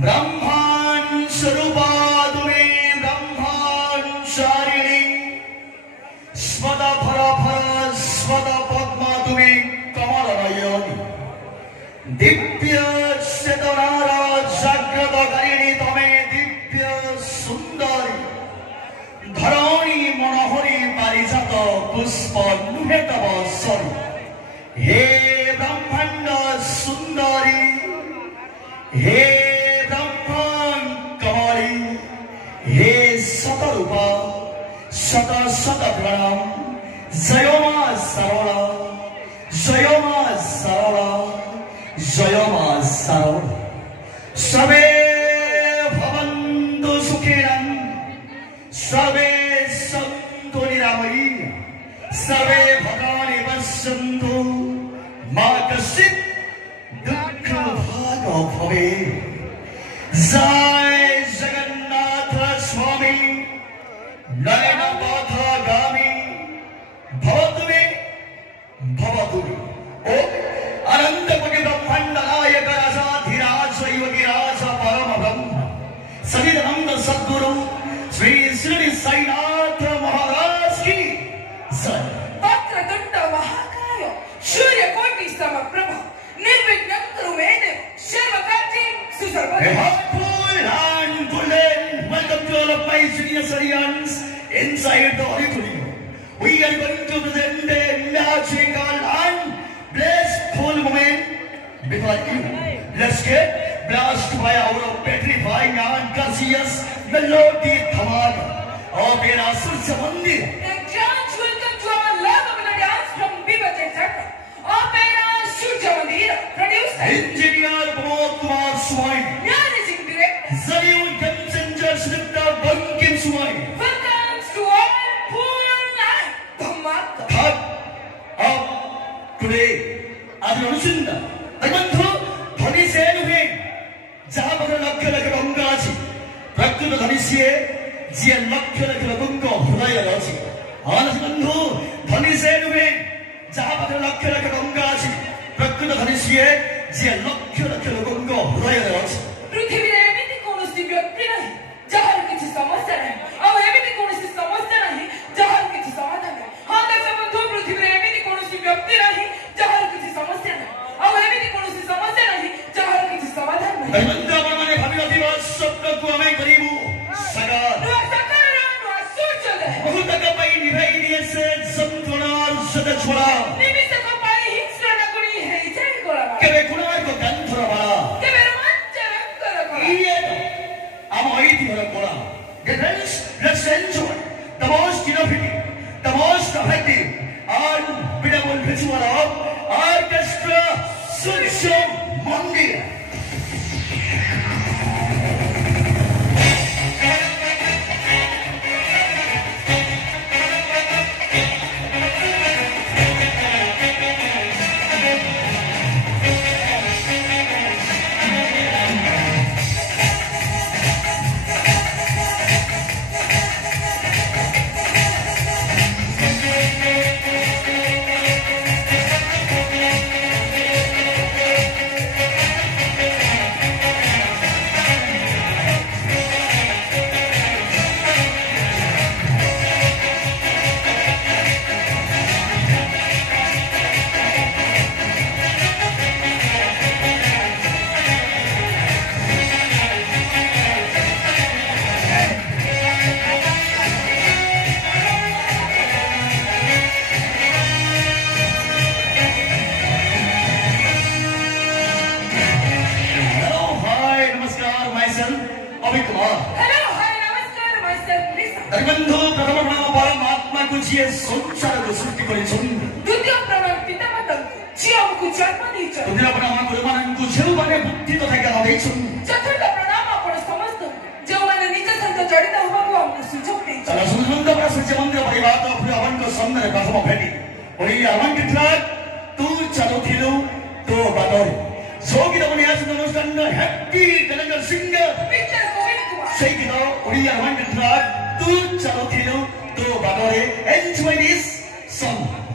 ब्रह्मां स्वरूपादुमे ब्रह्मां शारिणी स्वद फर फर स्वद पद्मादुमे कमल नयनी दिव्य चेतनारा जाग्रतकारिणी तमे दिव्य सुंदरी धरणी मनोहरी पारिजात पुष्प नुहे तव सरी हे ब्रह्मांड सुंदरी हे हे शतरूपा शत शत प्रणाम जय मा सरला जय मा सरला जय मा सरला सर्वे भवन्तु सुखिनः सर्वे सन्तु निरामयः सर्वे भद्राणि पश्यन्तु मा कश्चित् दुःखभाग् भवेत् जय जगन्नाथ स्वामी नयन पथगामी भवतु मे ओ अनंत कोटि ब्रह्मांड नायक राजाधिराज योगिराज परम ब्रह्म सच्चिदानंद सद्गुरु श्री शिरडी साईनाथ महाराज की जय। वक्रतुंड महाकाय सूर्यकोटि समप्रभ निर्विघ्नं कुरु मे देव सर्वकार्ये सुसर्वदा। Welcome to all of my senior Syrians inside the auditorium. We are going to present a magical and blissful moment before you. Let's get blessed by our petrifying and gracious melody Dhamaka of Mera Surya Mandir. A grand welcome to our love of the dance from Viva Theatre of Mera Surya Mandir, produced by Engineer Pramod Kumar Swai, Managing Director Zariu Jamchandra Shrita Bankim Swai. Welcome to all poor and Dhamaka. Third up today, as you listen, I want to धनी से नुहे जहाँ पर लक्ष्य लक्ष्य गंगाजी प्रकृत धनी से जिया लक्ष्य लक्ष्य गंगा हृदय राजी आनंद बंधु धनी से नुहे जहाँ पर लक्ष्य लक्ष्य गंगाजी प्रकृत धनी से जिया लक्ष्य लक्ष्य गंगा हृदय राजी पृथ्वी रे एमिति कोनोसी व्यक्ति नहीं जहार किछि समस्या नहीं और एमिति कोनोसी समस्या नहीं जहार किछि समाधान नहीं। हां दर्शक बंधु पृथ्वी रे एमिति कोनोसी व्यक्ति नहीं जहार किछि समस्या नहीं और एमिति कोनोसी समस्या नहीं जहार किछि समाधान नहीं। धर्मंदा परमाने भावी दिवस स्वप्न को हमें करीबू सगार नो सकार नो सोच दे बहुत कपाई निभाई दिए से संतुनार सद छोड़ा निमित्त को पाई हिंसा न करी है इच्छा कोला केवे कुनार को गंधर वाला केवे रोमांच रंग कोला ये I'm waiting for a Kola. Friends, let's enjoy the most innovative, the most effective, unbeatable visual of Orchestra Surya Mandir. धर्मंधो प्रथम प्रणाम परमात्मा को जिये संसार को सृष्टि करे छन् द्वितीय प्रणाम पितामाता जियम को जन्म दिन्छ तृतीय प्रणाम गुरुमान को जेउ बने बुद्धि तथा ज्ञान दैछन् चतुर्थ प्रणाम आपण समस्त जेउमाने निज सहित जडित होबाको हमको सुझाव दिन्छ चला सुनंद पर सूर्य मंदिर परिवार तो फिर अवन को संदर्भ प्रथम भेटी ओई अवन के ट्रक तू चलो थिलो तो बादर जोगी दमने आज नमस्कार happy Telangana singer picture Govind Kumar सही किनो ओई अवन के ट्रक तू चलो थिलो तो बादर enjoy this song.